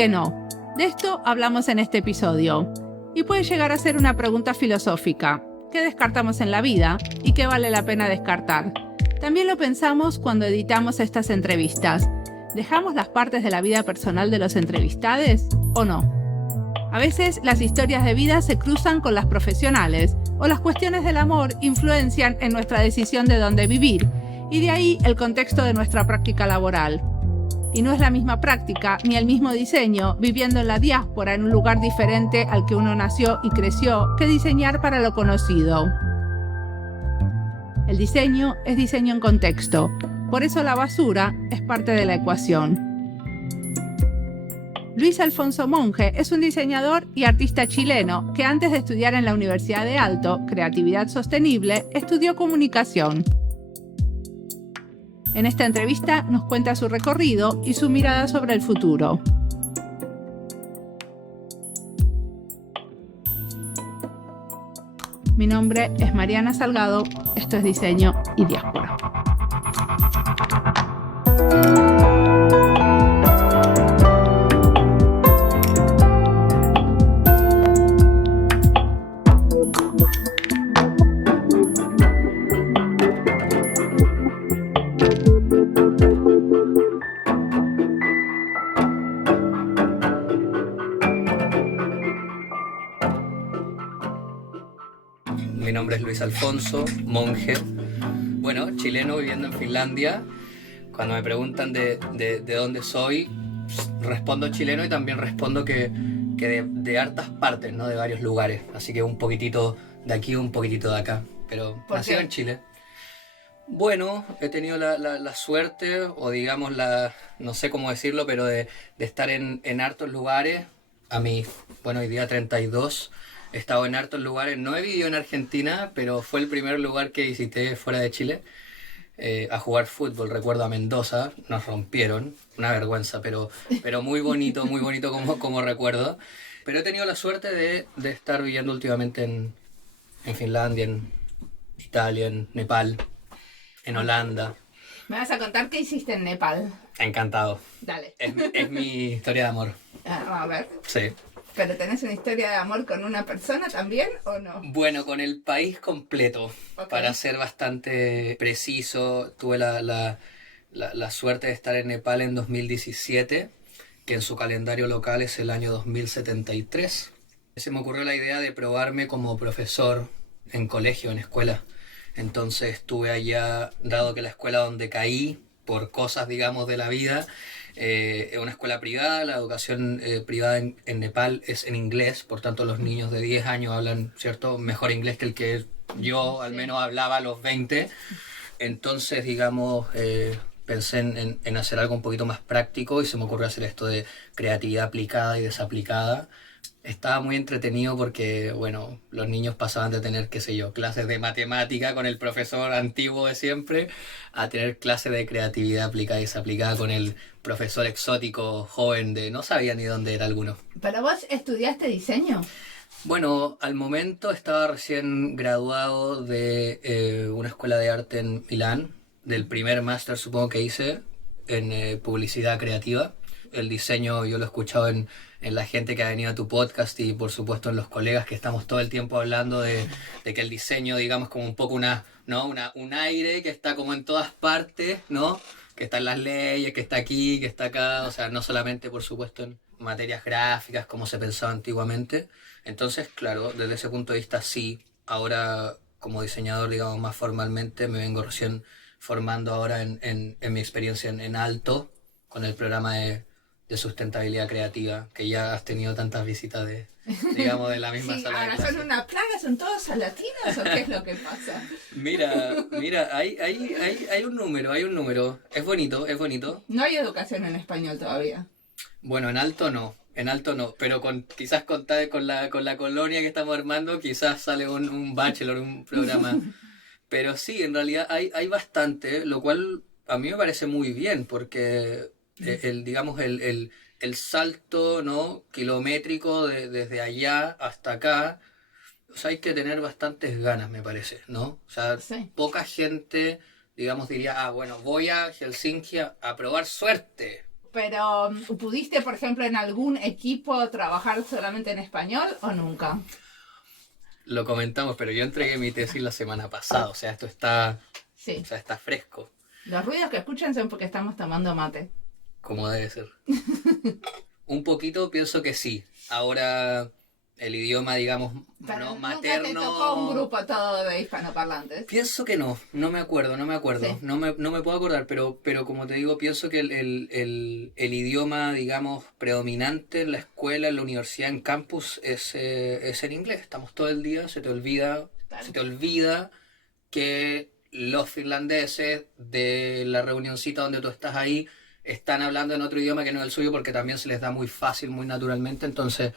qué no? De esto hablamos en este episodio. Y puede llegar a ser una pregunta filosófica. ¿Qué descartamos en la vida y qué vale la pena descartar? También lo pensamos cuando editamos estas entrevistas. ¿Dejamos las partes de la vida personal de los entrevistados o no? A veces las historias de vida se cruzan con las profesionales o las cuestiones del amor influencian en nuestra decisión de dónde vivir y de ahí el contexto de nuestra práctica laboral. Y no es la misma práctica ni el mismo diseño viviendo en la diáspora en un lugar diferente al que uno nació y creció que diseñar para lo conocido. El diseño es diseño en contexto, por eso la basura es parte de la ecuación. Luis Alfonso Monge es un diseñador y artista chileno que antes de estudiar en la Universidad de Alto, Creatividad Sostenible, estudió comunicación. En esta entrevista nos cuenta su recorrido y su mirada sobre el futuro. Mi nombre es Mariana Salgado, esto es Diseño y Diáspora. Mi nombre es Luis Alfonso Monge, bueno, chileno viviendo en Finlandia. Cuando me preguntan de dónde soy, respondo chileno y también respondo que de hartas partes, ¿no? De varios lugares, así que un poquitito de aquí, un poquitito de acá, pero nacido en Chile. Bueno, he tenido la suerte, o digamos no sé cómo decirlo, pero de estar en hartos lugares. A mí, bueno, hoy día 32. He estado en hartos lugares, no he vivido en Argentina, pero fue el primer lugar que visité fuera de Chile a jugar fútbol. Recuerdo a Mendoza, nos rompieron, una vergüenza, pero muy bonito como recuerdo. Pero he tenido la suerte de estar viviendo últimamente en Finlandia, en Italia, en Nepal, en Holanda. ¿Me vas a contar qué hiciste en Nepal? Encantado. Dale. Es mi historia de amor. A ver. Sí. ¿Pero tenés una historia de amor con una persona también o no? Bueno, con el país completo, okay. Para ser bastante preciso, tuve la suerte de estar en Nepal en 2017, que en su calendario local es el año 2073. Se me ocurrió la idea de probarme como profesor en colegio, en escuela. Entonces estuve allá, dado que la escuela donde caí, por cosas, digamos, de la vida, es una escuela privada. La educación privada en Nepal es en inglés, por tanto los niños de 10 años hablan, ¿cierto?, mejor inglés que el que yo al menos hablaba a los 20. Entonces, digamos, pensé en hacer algo un poquito más práctico y se me ocurrió hacer esto de creatividad aplicada y desaplicada. Estaba muy entretenido porque, bueno, los niños pasaban de tener, qué sé yo, clases de matemática con el profesor antiguo de siempre, a tener clases de creatividad aplicada y desaplicada con el profesor exótico joven de no sabía ni dónde era alguno. ¿Pero vos estudiaste diseño? Bueno, al momento estaba recién graduado de una escuela de arte en Milán, del primer máster supongo que hice en publicidad creativa. El diseño yo lo he escuchado en la gente que ha venido a tu podcast y por supuesto en los colegas que estamos todo el tiempo hablando de que el diseño, digamos, como un poco un aire que está como en todas partes, ¿no? Que está en las leyes, que está aquí, que está acá, o sea, no solamente por supuesto en materias gráficas como se pensaba antiguamente. Entonces, claro, desde ese punto de vista sí, ahora como diseñador, digamos, más formalmente me vengo recién formando ahora en mi experiencia en Alto con el programa de sustentabilidad creativa, que ya has tenido tantas visitas de la misma sí, sala de ahora clase. ¿Son una plaga? ¿Son todos latinos o qué es lo que pasa? Mira, hay un número. Es bonito. No hay educación en español todavía. Bueno, en Alto no, pero quizás con la colonia que estamos armando, quizás sale un bachelor, un programa. Pero sí, en realidad hay bastante, lo cual a mí me parece muy bien, porque el salto, ¿no?, kilométrico desde allá hasta acá, o sea, hay que tener bastantes ganas, me parece, ¿no? O sea, sí. Poca gente, digamos, diría, bueno, voy a Helsinki a probar suerte. Pero, ¿pudiste, por ejemplo, en algún equipo trabajar solamente en español o nunca? Lo comentamos, pero yo entregué mi tesis la semana pasada, o sea, esto está, Sí. o sea, está fresco, Los ruidos que escuchan son porque estamos tomando mate. como debe ser. Un poquito pienso que sí. Ahora el idioma, digamos, Pero no nunca materno. te tocó un grupo todo de hispanoparlantes. Pienso que no me acuerdo. Sí. No me puedo acordar, pero como te digo, pienso que el idioma, digamos, predominante en la escuela, en la universidad, en campus, es el inglés. Estamos todo el día, se te olvida que los finlandeses de la reunioncita donde tú estás ahí están hablando en otro idioma que no es el suyo porque también se les da muy fácil, muy naturalmente, entonces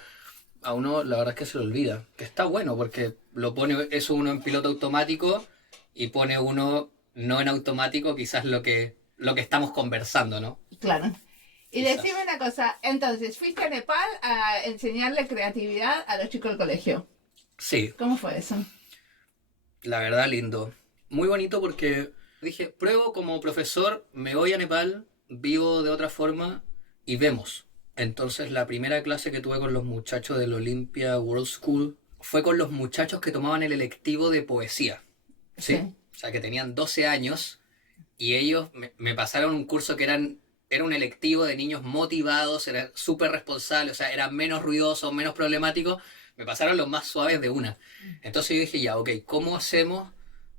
a uno la verdad es que se le olvida, que está bueno porque lo pone eso uno en piloto automático y pone uno no en automático quizás lo que estamos conversando, ¿no? Claro. Y Quizás. decime una cosa, entonces, fuiste a Nepal a enseñarle creatividad a los chicos del colegio. Sí, ¿Cómo fue eso? la verdad lindo. Muy bonito porque dije, pruebo como profesor, me voy a Nepal, vivo de otra forma y vemos. Entonces la primera clase que tuve con los muchachos del Olympia World School fue con los muchachos que tomaban el electivo de poesía. ¿Sí? Sí. O sea, que tenían 12 años y ellos me pasaron un curso que era un electivo de niños motivados, era súper responsable, o sea, era menos ruidoso, menos problemático. Me pasaron los más suaves de una. Entonces yo dije, ya, ok, ¿cómo hacemos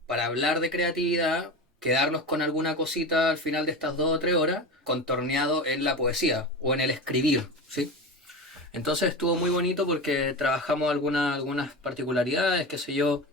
para hablar de creatividad, quedarnos con alguna cosita al final de estas 2 o 3 horas, contorneado en la poesía o en el escribir, ¿sí? Entonces estuvo muy bonito porque trabajamos algunas particularidades, qué sé yo,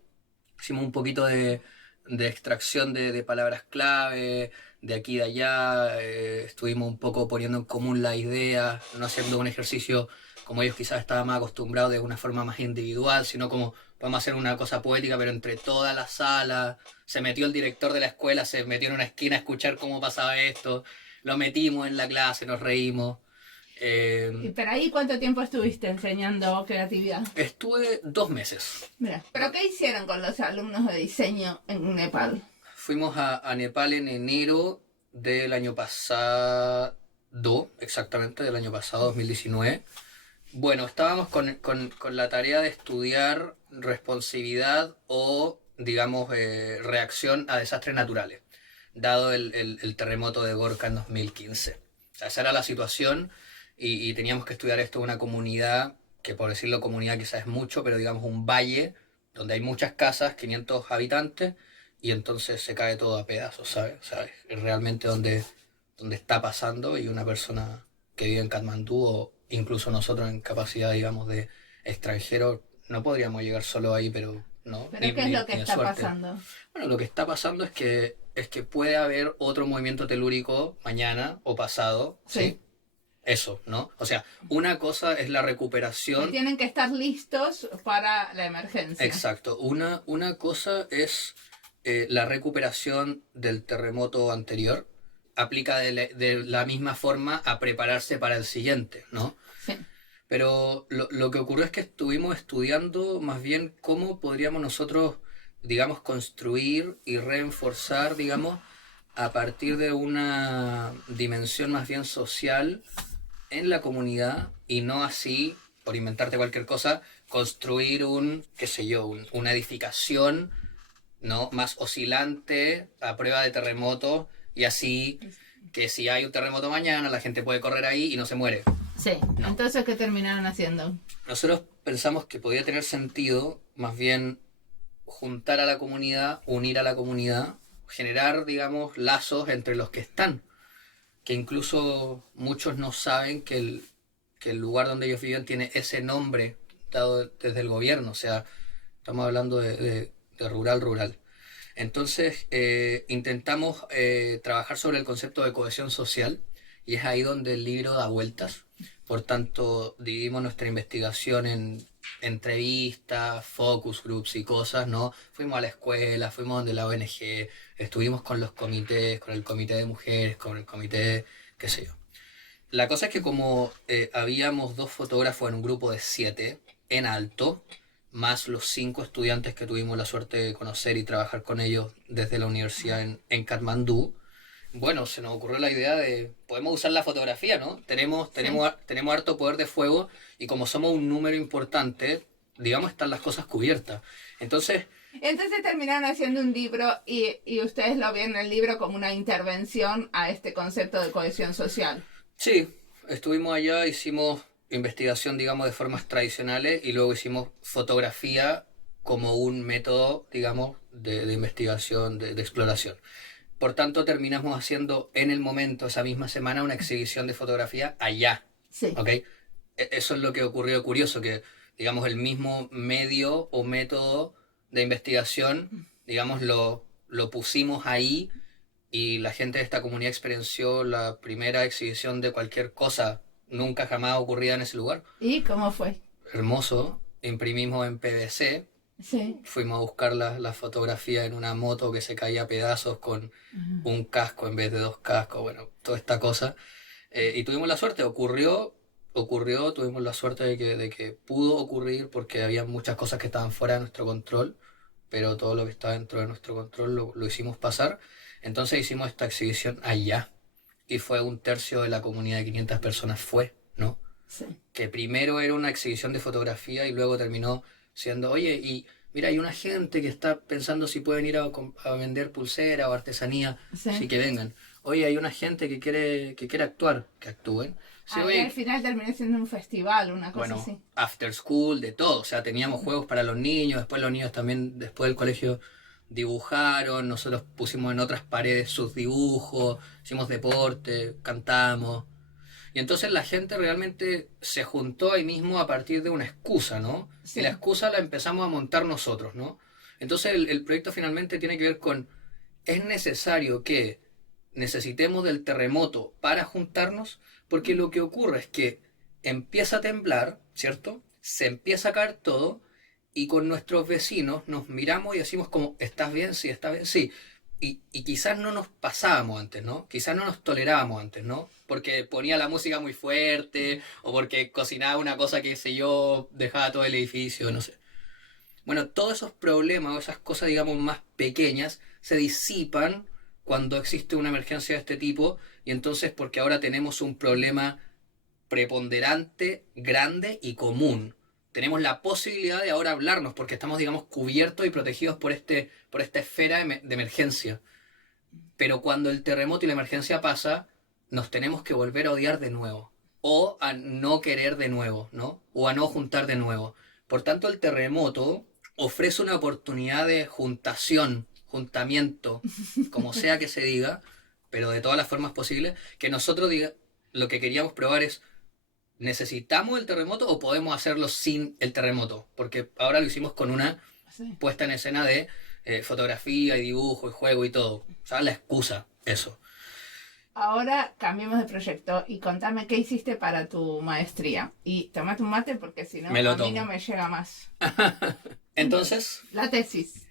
hicimos un poquito de extracción de palabras clave, de aquí y de allá, estuvimos un poco poniendo en común las ideas, no haciendo un ejercicio como ellos quizás estaban más acostumbrados de una forma más individual, sino como vamos a hacer una cosa poética, pero entre toda la sala. Se metió el director de la escuela, se metió en una esquina a escuchar cómo pasaba esto. Lo metimos en la clase, nos reímos. ¿Pero ahí cuánto tiempo estuviste enseñando creatividad? Estuve 2 meses. Mira, ¿pero qué hicieron con los alumnos de diseño en Nepal? Fuimos a Nepal en enero del año pasado, exactamente, del año pasado, 2019. Bueno, estábamos con la tarea de estudiar responsividad o, digamos, reacción a desastres naturales, dado el terremoto de Gorka en 2015. O sea, esa era la situación y teníamos que estudiar esto en una comunidad, que por decirlo comunidad quizás es mucho, pero digamos un valle donde hay muchas casas, 500 habitantes, y entonces se cae todo a pedazos, ¿sabes? O sea, es realmente donde está pasando y una persona que vive en Katmandú o incluso nosotros en capacidad, digamos, de extranjero, no podríamos llegar solo ahí, pero no. ¿Pero qué es lo que está pasando? Bueno, lo que está pasando es que puede haber otro movimiento telúrico mañana o pasado, ¿sí? Eso, ¿no? O sea, una cosa es la recuperación. Y tienen que estar listos para la emergencia. Exacto. Una cosa es la recuperación del terremoto anterior. Aplica de la misma forma a prepararse para el siguiente, ¿no? Sí. Pero lo que ocurrió es que estuvimos estudiando más bien cómo podríamos nosotros, digamos, construir y reforzar, digamos, a partir de una dimensión más bien social en la comunidad y no así, por inventarte cualquier cosa, construir qué sé yo, una edificación, ¿no? Más oscilante a prueba de terremoto y así que si hay un terremoto mañana la gente puede correr ahí y no se muere. Sí, No. Entonces, ¿qué terminaron haciendo? Nosotros pensamos que podía tener sentido más bien juntar a la comunidad, unir a la comunidad, generar, digamos, lazos entre los que están, que incluso muchos no saben que el lugar donde ellos viven tiene ese nombre dado desde el gobierno, o sea, estamos hablando de rural. Entonces intentamos trabajar sobre el concepto de cohesión social y es ahí donde el libro da vueltas. Por tanto, dividimos nuestra investigación en entrevistas, focus groups y cosas, ¿no? Fuimos a la escuela, fuimos donde la ONG, estuvimos con los comités, con el comité de mujeres, con el comité, qué sé yo. La cosa es que como habíamos 2 fotógrafos en un grupo de 7 en alto, más los 5 estudiantes que tuvimos la suerte de conocer y trabajar con ellos desde la universidad en Katmandú, Bueno, se nos ocurrió la idea de, podemos usar la fotografía, ¿no? Tenemos harto poder de fuego y como somos un número importante, digamos, están las cosas cubiertas. Entonces Terminaron haciendo un libro y ustedes lo ven en el libro como una intervención a este concepto de cohesión social. sí, estuvimos allá, hicimos investigación, digamos, de formas tradicionales y luego hicimos fotografía como un método, digamos, de investigación, de exploración. Por tanto, terminamos haciendo en el momento, esa misma semana, una exhibición de fotografía allá. Sí. ¿Ok? Eso es lo que ocurrió curioso, que, digamos, el mismo medio o método de investigación, digamos, lo pusimos ahí y la gente de esta comunidad experienció la primera exhibición de cualquier cosa nunca jamás ocurrida en ese lugar. ¿Y cómo fue? Hermoso. Imprimimos en PVC. Sí. Fuimos a buscar la fotografía en una moto que se caía a pedazos con un casco en vez de dos cascos, bueno, toda esta cosa. Y tuvimos la suerte, ocurrió, tuvimos la suerte de que pudo ocurrir porque había muchas cosas que estaban fuera de nuestro control, pero todo lo que estaba dentro de nuestro control lo hicimos pasar. Entonces hicimos esta exhibición allá y fue 1/3 de la comunidad de 500 personas fue, ¿no? Sí. Que primero era una exhibición de fotografía y luego terminó siendo, oye, y mira, hay una gente que está pensando si pueden ir a vender pulsera o artesanía, sí que vengan. Oye, hay una gente que quiere actuar, que actúen. Sí, y al final terminó siendo un festival, una cosa así. After school, de todo. O sea, teníamos juegos para los niños, después los niños también, después del colegio, dibujaron, nosotros pusimos en otras paredes sus dibujos, hicimos deporte, cantamos. Y entonces la gente realmente se juntó ahí mismo a partir de una excusa, ¿no? Sí. Y la excusa la empezamos a montar nosotros, ¿no? Entonces el proyecto finalmente tiene que ver con, es necesario que necesitemos del terremoto para juntarnos, porque lo que ocurre es que empieza a temblar, ¿cierto? Se empieza a caer todo y con nuestros vecinos nos miramos y decimos como, ¿estás bien? Sí, ¿estás bien? Sí. Y quizás no nos pasábamos antes, ¿no? Quizás no nos tolerábamos antes, ¿no? Porque ponía la música muy fuerte o porque cocinaba una cosa que, sé yo, dejaba todo el edificio, no sé. Bueno, todos esos problemas o esas cosas, digamos, más pequeñas se disipan cuando existe una emergencia de este tipo y entonces porque ahora tenemos un problema preponderante, grande y común. Tenemos la posibilidad de ahora hablarnos porque estamos, digamos, cubiertos y protegidos por esta esfera de emergencia. Pero cuando el terremoto y la emergencia pasa, nos tenemos que volver a odiar de nuevo. O a no querer de nuevo, ¿no? O a no juntar de nuevo. Por tanto, el terremoto ofrece una oportunidad de juntamiento, como sea que se diga, pero de todas las formas posibles, que nosotros lo que queríamos probar es, ¿necesitamos el terremoto o podemos hacerlo sin el terremoto? Porque ahora lo hicimos con una puesta en escena de fotografía y dibujo y juego y todo. O sea, la excusa, eso. Ahora cambiemos de proyecto y contame qué hiciste para tu maestría. Y tomate un mate porque si no, a mí no me llega más. Entonces... La tesis.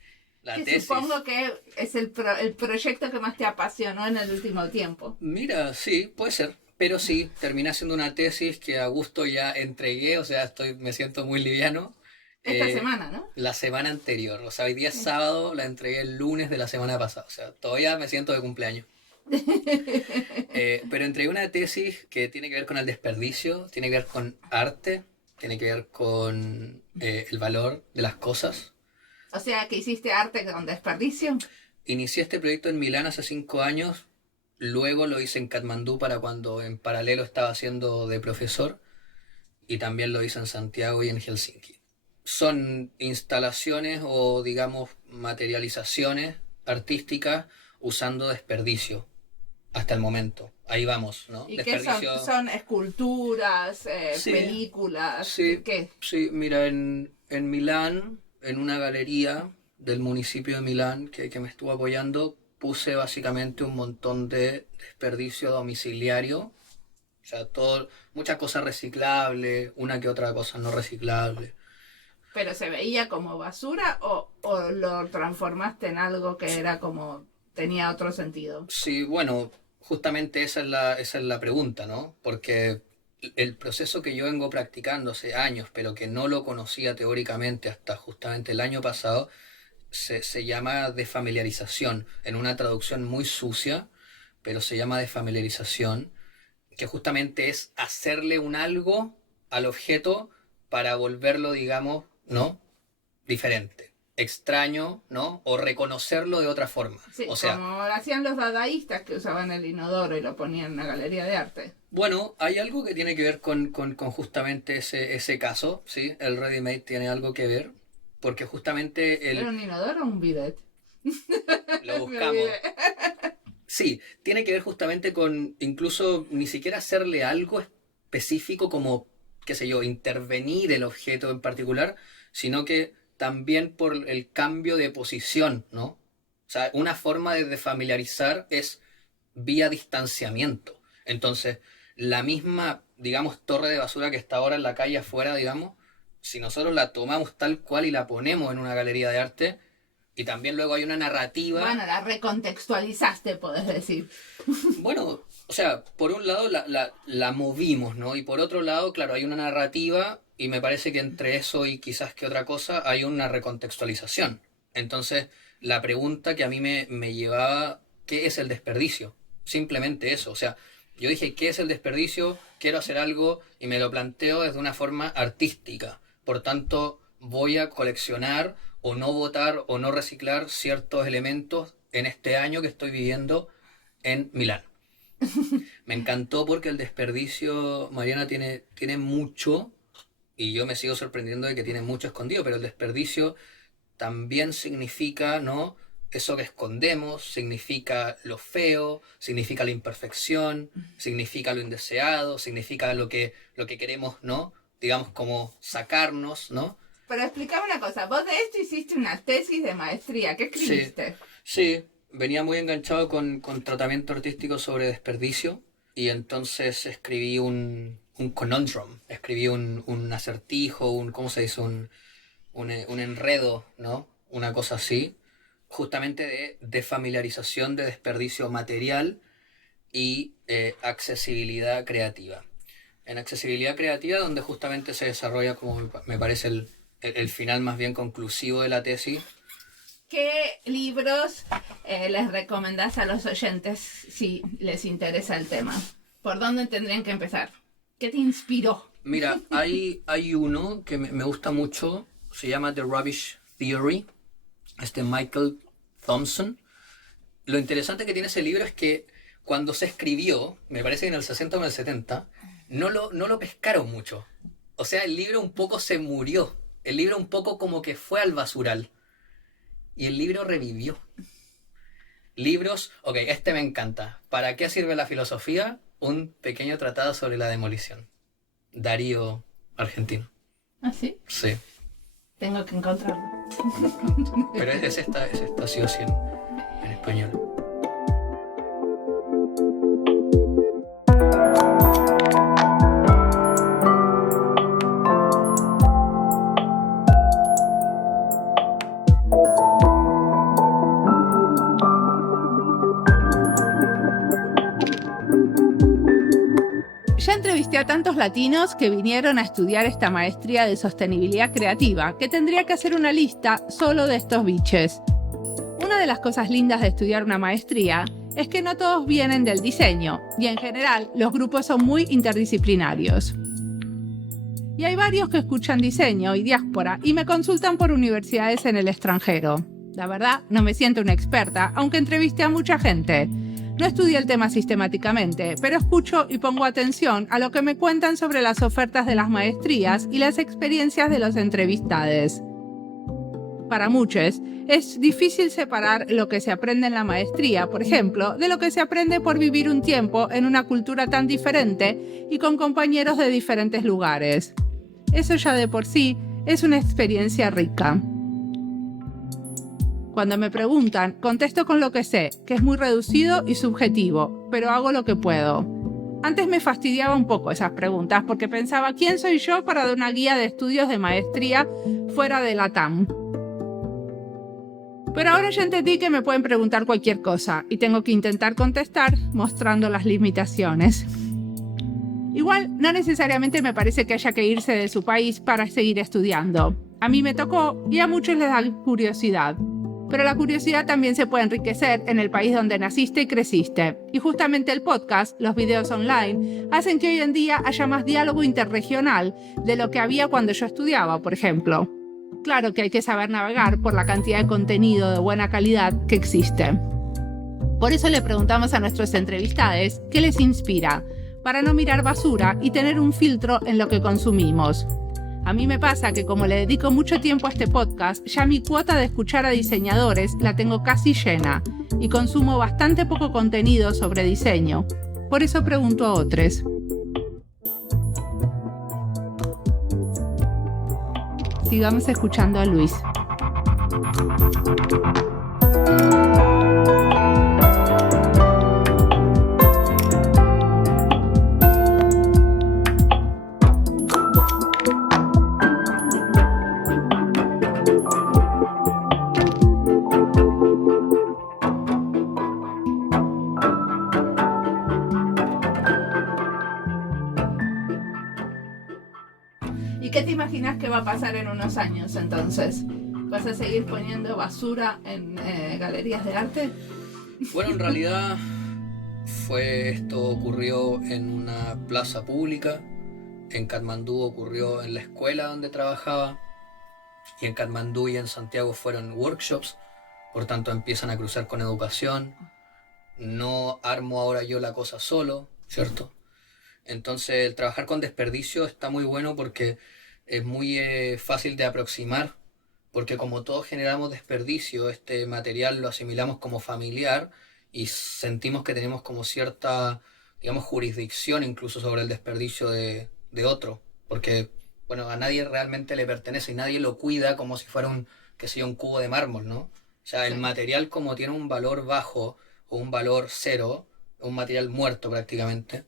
Supongo que es el proyecto que más te apasionó en el último tiempo. Mira, sí, puede ser. Pero sí, terminé haciendo una tesis que a gusto ya entregué, o sea, me siento muy liviano. Esta semana, ¿no? La semana anterior, o sea, hoy día es sábado, la entregué el lunes de la semana pasada, o sea, todavía me siento de cumpleaños. Pero entregué una tesis que tiene que ver con el desperdicio, tiene que ver con arte, tiene que ver con el valor de las cosas. O sea, que hiciste arte con desperdicio. Inicié este proyecto en Milán hace 5 años. Luego lo hice en Katmandú para cuando en paralelo estaba haciendo de profesor y también lo hice en Santiago y en Helsinki. Son instalaciones o digamos materializaciones artísticas usando desperdicio hasta el momento. Ahí vamos, ¿no? ¿Y desperdicio... qué son esculturas, sí, películas? Sí, ¿qué? Sí, mira, en Milán, en una galería del municipio de Milán que me estuvo apoyando, puse básicamente un montón de desperdicio domiciliario, o sea, muchas cosas reciclables, una que otra cosa no reciclable. ¿Pero se veía como basura o lo transformaste en algo que era como, tenía otro sentido? Sí, bueno, justamente esa es la pregunta, ¿no? Porque el proceso que yo vengo practicando hace años, pero que no lo conocía teóricamente hasta justamente el año pasado, se llama desfamiliarización, en una traducción muy sucia, pero se llama desfamiliarización, que justamente es hacerle un algo al objeto para volverlo, digamos, ¿no? Diferente, extraño, ¿no? O reconocerlo de otra forma. Sí, o sea, como hacían los dadaístas que usaban el inodoro y lo ponían en una galería de arte. Bueno, hay algo que tiene que ver con justamente ese caso, ¿sí? El ready-made tiene algo que ver, porque justamente ¿Era un inodoro o un bidet? Lo buscamos. Sí, tiene que ver justamente con incluso ni siquiera hacerle algo específico como, qué sé yo, intervenir el objeto en particular, sino que también por el cambio de posición, ¿no? O sea, una forma de familiarizar es vía distanciamiento. Entonces, la misma, digamos, torre de basura que está ahora en la calle afuera, digamos, si nosotros la tomamos tal cual y la ponemos en una galería de arte, y también luego hay una narrativa... Bueno, la recontextualizaste, podés decir. Bueno, o sea, por un lado la movimos, ¿no? Y por otro lado, claro, hay una narrativa y me parece que entre eso y quizás que otra cosa hay una recontextualización. Entonces, la pregunta que a mí me llevaba, ¿qué es el desperdicio? Simplemente eso, o sea, yo dije, ¿qué es el desperdicio? Quiero hacer algo y me lo planteo desde una forma artística. Por tanto, voy a coleccionar o no botar o no reciclar ciertos elementos en este año que estoy viviendo en Milán. Me encantó porque el desperdicio, Mariana, tiene mucho, y yo me sigo sorprendiendo de que tiene mucho escondido, pero el desperdicio también significa, ¿no? Eso que escondemos, significa lo feo, significa la imperfección, significa lo indeseado, significa lo que queremos, ¿no? Digamos, como sacarnos, ¿no? Pero explícame una cosa, vos de esto hiciste una tesis de maestría, ¿qué escribiste? Sí, venía muy enganchado con tratamiento artístico sobre desperdicio y entonces escribí un conundrum, escribí un acertijo, ¿cómo se dice? Un enredo, ¿no? Una cosa así, justamente de familiarización de desperdicio material y accesibilidad creativa. En accesibilidad creativa, donde justamente se desarrolla, como me parece el final más bien conclusivo de la tesis. ¿Qué libros les recomendás a los oyentes si les interesa el tema? ¿Por dónde tendrían que empezar? ¿Qué te inspiró? Mira, hay uno que me gusta mucho, se llama The Rubbish Theory, Michael Thompson. Lo interesante que tiene ese libro es que cuando se escribió, me parece que en el 60 o en el 70, no lo pescaron mucho. O sea, el libro un poco se murió. El libro un poco como que fue al basural. Y el libro revivió. Libros, ok, me encanta. ¿Para qué sirve la filosofía? Un pequeño tratado sobre la demolición. Darío, argentino. ¿Ah, sí? Sí. Tengo que encontrarlo. Bueno, pero es esta sí o sí en español. Ya entrevisté a tantos latinos que vinieron a estudiar esta maestría de sostenibilidad creativa, que tendría que hacer una lista solo de estos biches. Una de las cosas lindas de estudiar una maestría es que no todos vienen del diseño, y en general los grupos son muy interdisciplinarios. Y hay varios que escuchan diseño y diáspora y me consultan por universidades en el extranjero. La verdad, no me siento una experta, aunque entrevisté a mucha gente. No estudié el tema sistemáticamente, pero escucho y pongo atención a lo que me cuentan sobre las ofertas de las maestrías y las experiencias de los entrevistados. Para muchos, es difícil separar lo que se aprende en la maestría, por ejemplo, de lo que se aprende por vivir un tiempo en una cultura tan diferente y con compañeros de diferentes lugares. Eso ya de por sí es una experiencia rica. Cuando me preguntan, contesto con lo que sé, que es muy reducido y subjetivo, pero hago lo que puedo. Antes me fastidiaba un poco esas preguntas porque pensaba, ¿quién soy yo para dar una guía de estudios de maestría fuera de la TAM? Pero ahora ya entendí que me pueden preguntar cualquier cosa y tengo que intentar contestar mostrando las limitaciones. Igual, no necesariamente me parece que haya que irse de su país para seguir estudiando. A mí me tocó y a muchos les da curiosidad. Pero la curiosidad también se puede enriquecer en el país donde naciste y creciste. Y justamente el podcast, los videos online, hacen que hoy en día haya más diálogo interregional de lo que había cuando yo estudiaba, por ejemplo. Claro que hay que saber navegar por la cantidad de contenido de buena calidad que existe. Por eso le preguntamos a nuestros entrevistados qué les inspira, para no mirar basura y tener un filtro en lo que consumimos. A mí me pasa que como le dedico mucho tiempo a este podcast, ya mi cuota de escuchar a diseñadores la tengo casi llena y consumo bastante poco contenido sobre diseño. Por eso pregunto a otros. Sigamos escuchando a Luis. ¿Y qué te imaginas que va a pasar en unos años entonces? ¿Vas a seguir poniendo basura en galerías de arte? Bueno, en realidad esto ocurrió en una plaza pública, en Katmandú ocurrió en la escuela donde trabajaba, y en Katmandú y en Santiago fueron workshops, por tanto empiezan a cruzar con educación. No armo ahora yo la cosa solo, ¿cierto? Entonces el trabajar con desperdicio está muy bueno porque es muy fácil de aproximar, porque como todos generamos desperdicio, este material lo asimilamos como familiar y sentimos que tenemos como cierta, digamos, jurisdicción incluso sobre el desperdicio de otro, porque, bueno, a nadie realmente le pertenece y nadie lo cuida como si fuera un cubo de mármol, ¿no? O sea, el material como tiene un valor bajo o un valor cero, un material muerto prácticamente,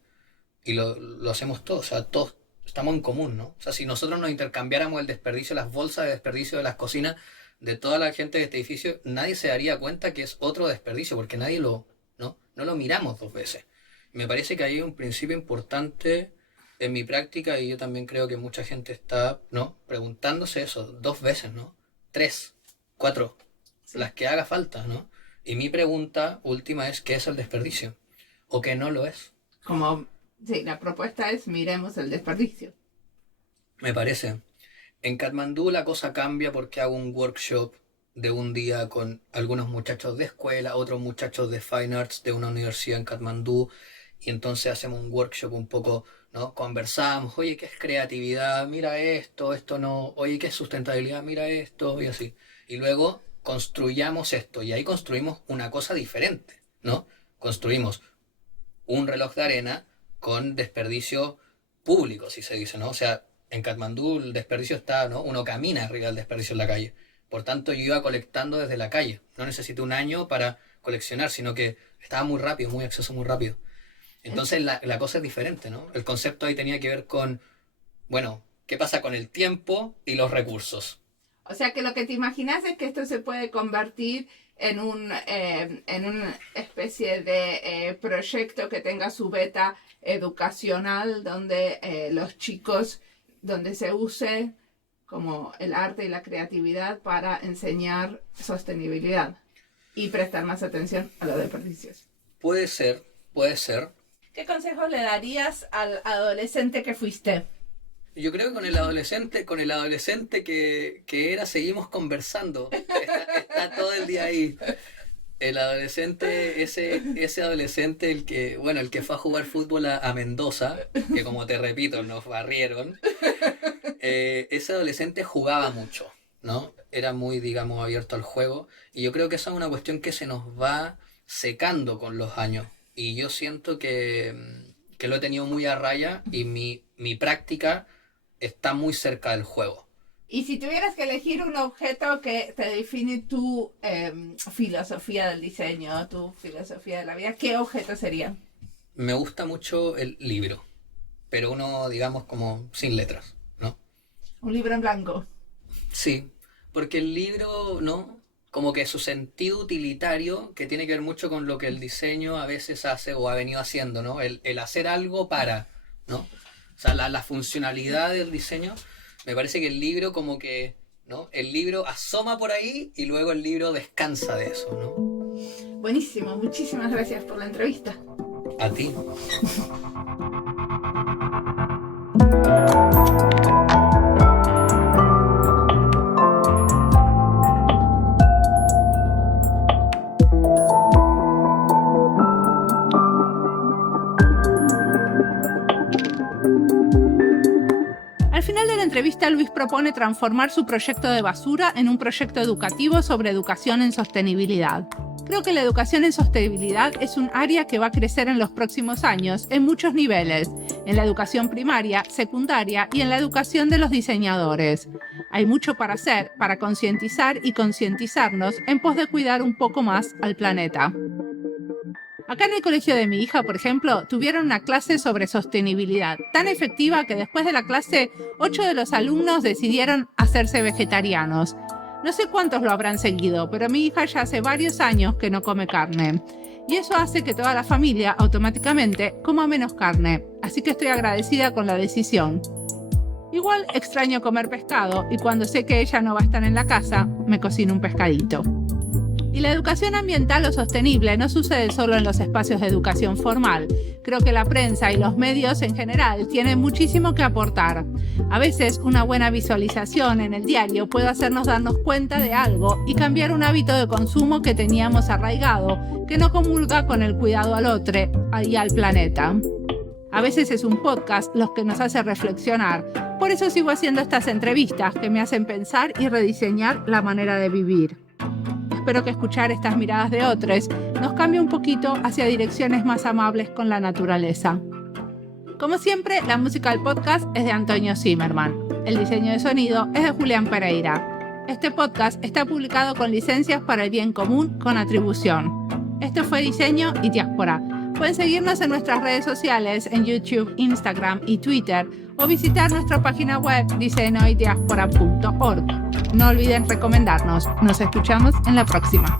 y lo hacemos todos, o sea, todos estamos en común, ¿no? O sea, si nosotros nos intercambiáramos el desperdicio, las bolsas de desperdicio de las cocinas de toda la gente de este edificio, nadie se daría cuenta que es otro desperdicio, porque no lo miramos dos veces. Me parece que hay un principio importante en mi práctica, y yo también creo que mucha gente está, ¿no?, preguntándose eso dos veces, ¿no? 3, 4, sí, las que haga falta, ¿no? Y mi pregunta última es, ¿qué es el desperdicio? ¿O qué no lo es? Sí, la propuesta es miremos el desperdicio. Me parece. En Katmandú la cosa cambia porque hago un workshop de un día con algunos muchachos de escuela, otros muchachos de Fine Arts de una universidad en Katmandú, y entonces hacemos un workshop un poco, ¿no? Conversamos, oye, ¿qué es creatividad? Mira esto no, oye, ¿qué es sustentabilidad? Mira esto, y así. Y luego construyamos esto, y ahí construimos una cosa diferente, ¿no? Construimos un reloj de arena con desperdicio público, si se dice, ¿no? O sea, en Katmandú el desperdicio está, ¿no? Uno camina arriba del desperdicio en la calle. Por tanto, yo iba colectando desde la calle. No necesité un año para coleccionar, sino que estaba muy rápido, muy acceso muy rápido. Entonces la cosa es diferente, ¿no? El concepto ahí tenía que ver con, bueno, ¿qué pasa con el tiempo y los recursos? O sea que lo que te imaginas es que esto se puede convertir en una especie de proyecto que tenga su beta educacional, donde los chicos, donde se use como el arte y la creatividad para enseñar sostenibilidad y prestar más atención a los desperdicios. Puede ser. ¿Qué consejos le darías al adolescente que fuiste? Yo creo que con el adolescente que era, seguimos conversando. Está todo el día ahí. El adolescente, ese adolescente, el que fue a jugar fútbol a Mendoza, que como te repito, nos barrieron. Ese adolescente jugaba mucho, ¿no? Era muy, digamos, abierto al juego. Y yo creo que esa es una cuestión que se nos va secando con los años. Y yo siento que lo he tenido muy a raya, y mi práctica está muy cerca del juego. Y si tuvieras que elegir un objeto que te define tu filosofía del diseño, tu filosofía de la vida, ¿qué objeto sería? Me gusta mucho el libro, pero uno, digamos, como sin letras, ¿no? Un libro en blanco. Sí, porque el libro, ¿no? Como que su sentido utilitario, que tiene que ver mucho con lo que el diseño a veces hace o ha venido haciendo, ¿no? El hacer algo para, ¿no? O sea, la funcionalidad del diseño, me parece que el libro como que, ¿no? El libro asoma por ahí y luego el libro descansa de eso, ¿no? Buenísimo, muchísimas gracias por la entrevista. A ti. Al final de la entrevista, Luis propone transformar su proyecto de basura en un proyecto educativo sobre educación en sostenibilidad. Creo que la educación en sostenibilidad es un área que va a crecer en los próximos años en muchos niveles, en la educación primaria, secundaria y en la educación de los diseñadores. Hay mucho para hacer, para concientizar y concientizarnos en pos de cuidar un poco más al planeta. Acá en el colegio de mi hija, por ejemplo, tuvieron una clase sobre sostenibilidad, tan efectiva que después de la clase, 8 de los alumnos decidieron hacerse vegetarianos. No sé cuántos lo habrán seguido, pero mi hija ya hace varios años que no come carne. Y eso hace que toda la familia automáticamente coma menos carne, así que estoy agradecida con la decisión. Igual extraño comer pescado y cuando sé que ella no va a estar en la casa, me cocino un pescadito. Y la educación ambiental o sostenible no sucede solo en los espacios de educación formal. Creo que la prensa y los medios en general tienen muchísimo que aportar. A veces una buena visualización en el diario puede hacernos darnos cuenta de algo y cambiar un hábito de consumo que teníamos arraigado, que no comulga con el cuidado al otro y al planeta. A veces es un podcast lo que nos hace reflexionar. Por eso sigo haciendo estas entrevistas que me hacen pensar y rediseñar la manera de vivir. Espero que escuchar estas miradas de otros nos cambie un poquito hacia direcciones más amables con la naturaleza. Como siempre, la música del podcast es de Antonio Zimmerman. El diseño de sonido es de Julián Pereira. Este podcast está publicado con licencias para el bien común con atribución. Esto fue Diseño y Diáspora. Pueden seguirnos en nuestras redes sociales en YouTube, Instagram y Twitter o visitar nuestra página web diseñoydiaspora.org. No olviden recomendarnos. Nos escuchamos en la próxima.